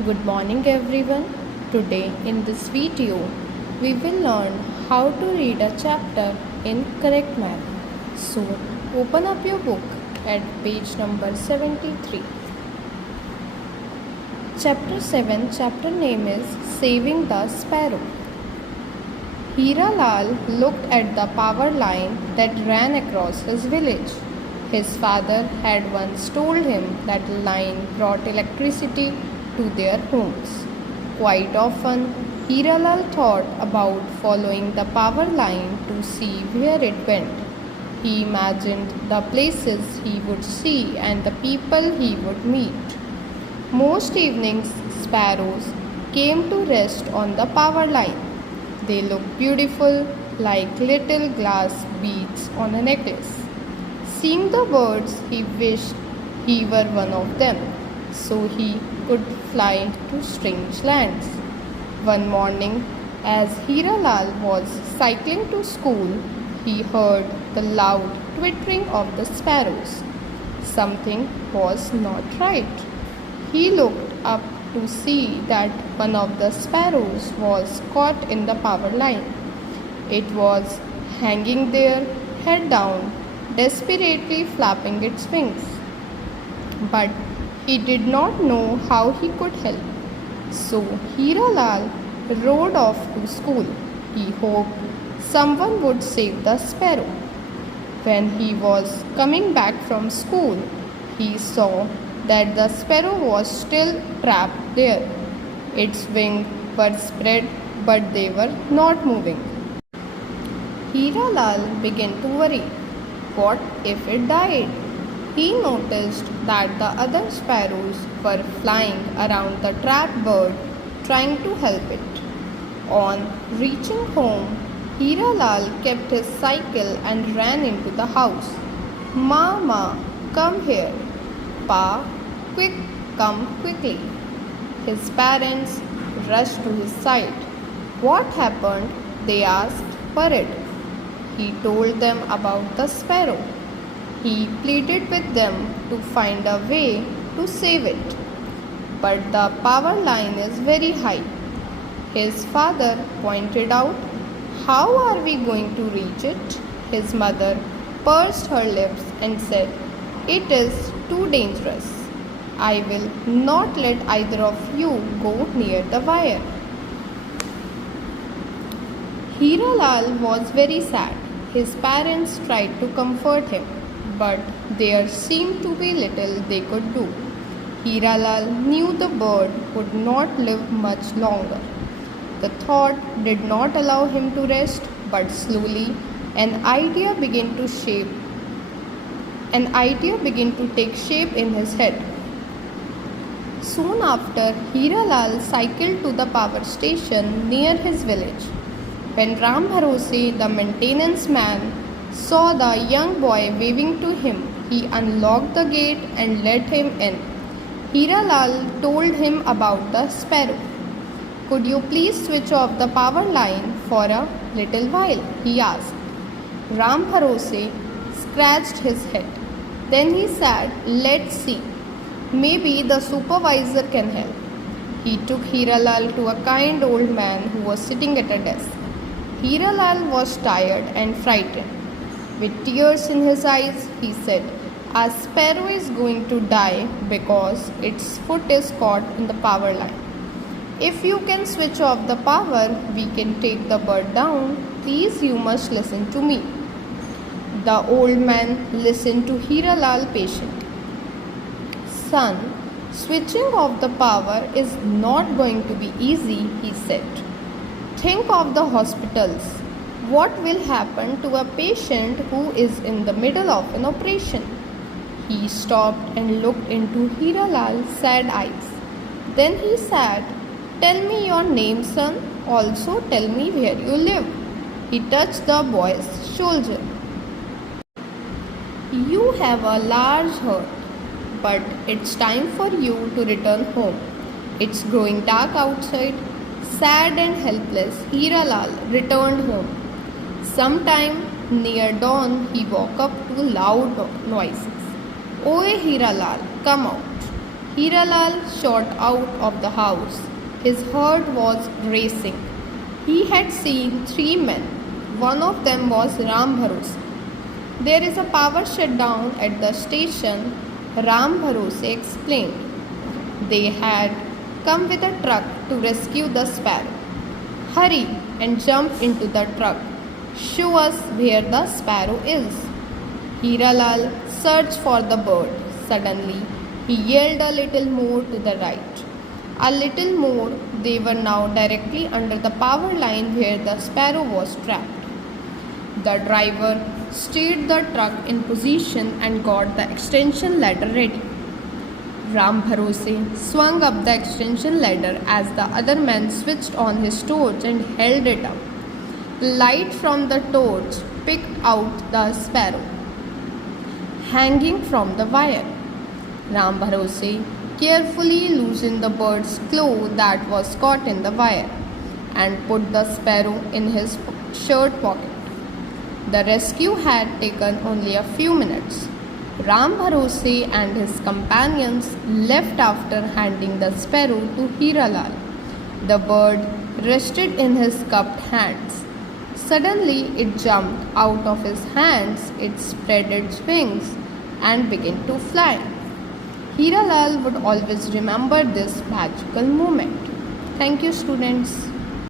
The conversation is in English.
Good morning everyone. Today in this video we will learn how to read a chapter in correct manner. So open up your book at page number 73. Chapter 7 chapter name is Saving the Sparrow. Hiralal looked at the power line that ran across his village. His father had once told him that the line brought electricity to their homes. Quite often, Hiralal thought about following the power line to see where it went. He imagined the places he would see and the people he would meet. Most evenings, sparrows came to rest on the power line. They looked beautiful, like little glass beads on a necklace. Seeing the birds, he wished he were one of them, so he could fly to strange lands. One morning, as Hiralal was cycling to school, he heard the loud twittering of the sparrows. Something was not right. He looked up to see that one of the sparrows was caught in the power line. It was hanging there, head down, desperately flapping its wings. But he did not know how he could help. So Hiralal rode off to school. He hoped someone would save the sparrow. When he was coming back from school, he saw that the sparrow was still trapped there. Its wings were spread, but they were not moving. Hiralal began to worry. What if it died? He noticed that the other sparrows were flying around the trapped bird, trying to help it. On reaching home, Hiralal kept his cycle and ran into the house. Mama, come here. Pa, quick, come quickly. His parents rushed to his side. What happened? They asked, worried. He told them about the sparrow. He pleaded with them to find a way to save it. But the power line is very high. His father pointed out, how are we going to reach it? His mother pursed her lips and said, it is too dangerous. I will not let either of you go near the wire. Hiralal was very sad. His parents tried to comfort him, but there seemed to be little they could do. Hiralal knew the bird would not live much longer. The thought did not allow him to rest, but slowly an idea began to take shape in his head. Soon after, Hiralal cycled to the power station near his village. When Ram Bharose, the maintenance man, saw the young boy waving to him, he unlocked the gate and let him in. Hiralal told him about the sparrow. Could you please switch off the power line for a little while? He asked. Ram Bharose scratched his head. Then he said, let's see. Maybe the supervisor can help. He took Hiralal to a kind old man who was sitting at a desk. Hiralal was tired and frightened. With tears in his eyes, he said, a sparrow is going to die because its foot is caught in the power line. If you can switch off the power, we can take the bird down. Please, you must listen to me. The old man listened to Hiralal patiently. Son, switching off the power is not going to be easy, he said. Think of the hospitals. What will happen to a patient who is in the middle of an operation? He stopped and looked into Hiralal's sad eyes. Then he said, tell me your name, son. Also tell me where you live. He touched the boy's shoulder. You have a large hurt, but it's time for you to return home. It's growing dark outside. Sad and helpless, Hiralal returned home. Sometime near dawn, he woke up to loud noises. Oye Hiralal, come out. Hiralal shot out of the house. His heart was racing. He had seen three men. One of them was Ram Bharose. There is a power shutdown at the station, Ram Bharose explained. They had come with a truck to rescue the sparrow. Hurry and jump into the truck. Show us where the sparrow is. Hiralal searched for the bird. Suddenly, he yelled a little more to the right. A little more, they were now directly under the power line where the sparrow was trapped. The driver steered the truck in position and got the extension ladder ready. Ram Bharose swung up the extension ladder as the other man switched on his torch and held it up. The light from the torch picked out the sparrow hanging from the wire. Ram Bharose carefully loosened the bird's claw that was caught in the wire and put the sparrow in his shirt pocket. The rescue had taken only a few minutes. Ram Bharose and his companions left after handing the sparrow to Hiralal. The bird rested in his cupped hands. Suddenly it jumped out of his hands, it spread its wings and began to fly. Hiralal would always remember this magical moment. Thank you, students.